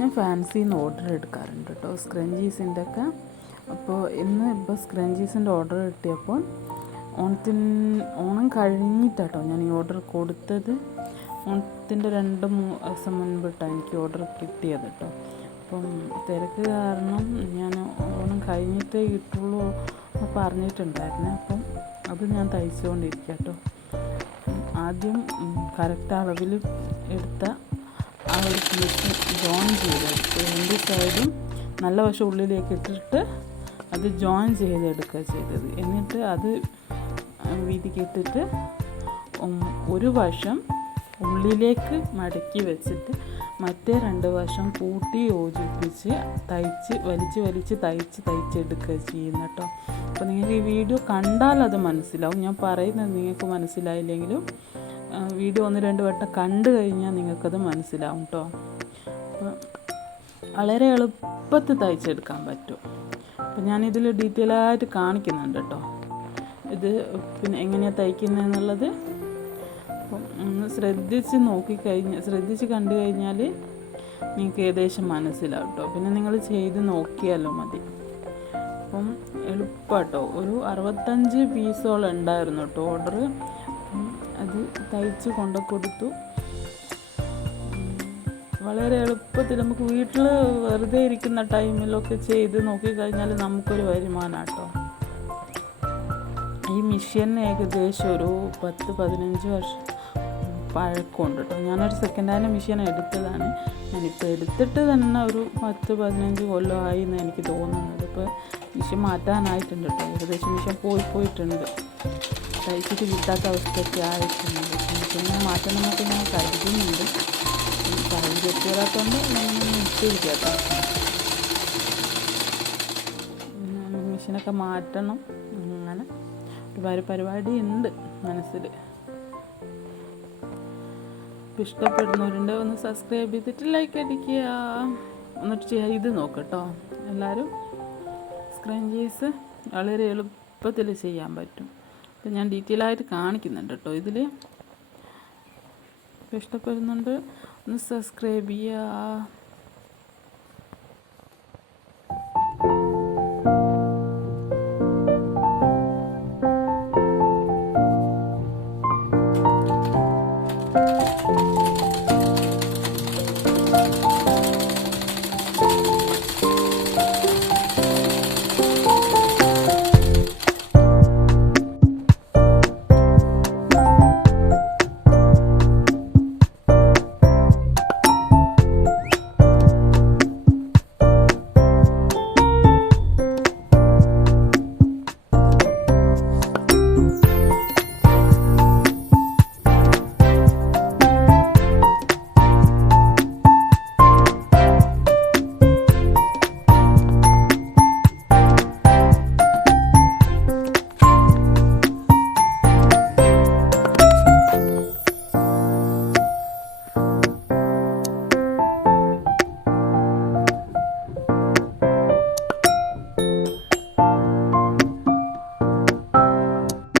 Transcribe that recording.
ഞാൻ ഫാൻസിന്ന് ഓർഡർ എടുക്കാറുണ്ട് കേട്ടോ, സ്ക്രഞ്ചീസിൻ്റെ ഒക്കെ. അപ്പോൾ ഇപ്പോൾ സ്ക്രഞ്ചീസിൻ്റെ ഓർഡർ കിട്ടിയപ്പോൾ ഓണം കഴിഞ്ഞിട്ടാട്ടോ ഞാൻ ഈ ഓർഡർ കൊടുത്തത്. ഓണത്തിൻ്റെ 2-3 ദിവസം മുൻപിട്ടാണ് എനിക്ക് ഓർഡർ കിട്ടിയത് കേട്ടോ. അപ്പം തിരക്ക് കാരണം ഞാൻ ഓണം കഴിഞ്ഞിട്ടേ കിട്ടുള്ളൂ എന്ന് പറഞ്ഞിട്ടുണ്ടായിരുന്നേ. അപ്പം അത് ഞാൻ തയ്ച്ചുകൊണ്ടിരിക്കുക കേട്ടോ. ആദ്യം കറക്റ്റ് അളവിൽ എടുത്ത ആ ഒരു പീസ് ജോയിൻ ചെയ്തെടുത്ത് 2 സൈഡും നല്ല വശം ഉള്ളിലേക്ക് ഇട്ടിട്ട് അത് ജോയിൻ ചെയ്തെടുക്കുക ചെയ്തത്. എന്നിട്ട് അത് വീതിക്ക് ഇട്ടിട്ട് ഒരു വശം ഉള്ളിലേക്ക് മടക്കി വെച്ചിട്ട് മറ്റേ 2 വശം കൂട്ടി യോജിപ്പിച്ച് തയ്ച്ചെടുക്കുക ചെയ്യുന്ന കേട്ടോ. അപ്പോൾ നിങ്ങൾക്ക് ഈ വീഡിയോ കണ്ടാൽ അത് മനസ്സിലാവും. ഞാൻ പറയുന്നത് നിങ്ങൾക്ക് മനസ്സിലായില്ലെങ്കിലും വീഡിയോ 1-2 വട്ടം കണ്ടു കഴിഞ്ഞാൽ നിങ്ങൾക്കത് മനസ്സിലാവും കേട്ടോ. അപ്പോൾ വളരെ എളുപ്പത്തിൽ തയ്ച്ചെടുക്കാൻ പറ്റും. അപ്പോൾ ഞാനിതിൽ ഡീറ്റെയിൽ ആയിട്ട് കാണിക്കുന്നുണ്ട് കേട്ടോ, ഇത് പിന്നെ എങ്ങനെയാണ് തയ്ക്കുന്നതെന്നുള്ളത്. അപ്പം ശ്രദ്ധിച്ച് കണ്ടു കഴിഞ്ഞാൽ നിങ്ങൾക്ക് ഏകദേശം മനസ്സിലാവും കേട്ടോ. പിന്നെ നിങ്ങൾ ചെയ്ത് നോക്കിയാലോ മതി. അപ്പം എളുപ്പമാട്ടോ. ഒരു 65 പീസോളം ഉണ്ടായിരുന്നു കേട്ടോ ഓർഡർ. അത് തയ്ച്ച് കൊടുത്തു. വളരെ എളുപ്പത്തിൽ നമുക്ക് വീട്ടിൽ വെറുതെ ഇരിക്കുന്ന ടൈമിലൊക്കെ ചെയ്ത് നോക്കിക്കഴിഞ്ഞാൽ നമുക്കൊരു വരുമാനം കേട്ടോ. ഈ മെഷീൻ ഏകദേശം ഒരു 10-15 വർഷം പഴക്കമുണ്ട് കേട്ടോ. ഞാനൊരു സെക്കൻഡ് ഹാൻഡ് മെഷീൻ എടുത്തതാണ്. ഞാനിപ്പോൾ എടുത്തിട്ട് തന്നെ ഒരു 10-15 കൊല്ലമായി എന്ന് എനിക്ക് തോന്നുന്നത്. ഇപ്പോൾ മെഷീൻ മാറ്റാനായിട്ടുണ്ട് കേട്ടോ. ഏകദേശം മെഷീൻ പോയിട്ടുണ്ട്, തയ്ച്ചിട്ട് കിട്ടാത്ത അവസ്ഥയൊക്കെ ആയിട്ടുണ്ട്. പിന്നെ മാറ്റണമെന്നൊക്കെ ഞാൻ കരുതുന്നുണ്ട്. സാഹചര്യം എത്തിയതാത്തോണ്ട് ഞാനൊന്ന് ഇട്ടിരിക്കുക കേട്ടോ. മെഷീനൊക്കെ മാറ്റണം, അങ്ങനെ ഒരുപാട് പരിപാടി ഉണ്ട് മനസ്സിൽ. ഇഷ്ടപ്പെടുന്നവരുണ്ട് ഒന്ന് സബ്സ്ക്രൈബ് ചെയ്തിട്ട് ലൈക്ക് അടിക്കുക, എന്നിട്ട് ചെയ്ത് നോക്കട്ടോ എല്ലാവരും. സ്ക്രഞ്ചീസ് വളരെ എളുപ്പത്തിൽ ചെയ്യാൻ പറ്റും. അപ്പം ഞാൻ ഡീറ്റെയിൽ ആയിട്ട് കാണിക്കുന്നുണ്ട് കേട്ടോ ഇതിൽ. ഇഷ്ടപ്പെടുന്നുണ്ട് ഒന്ന് സബ്സ്ക്രൈബ് ചെയ്യുക.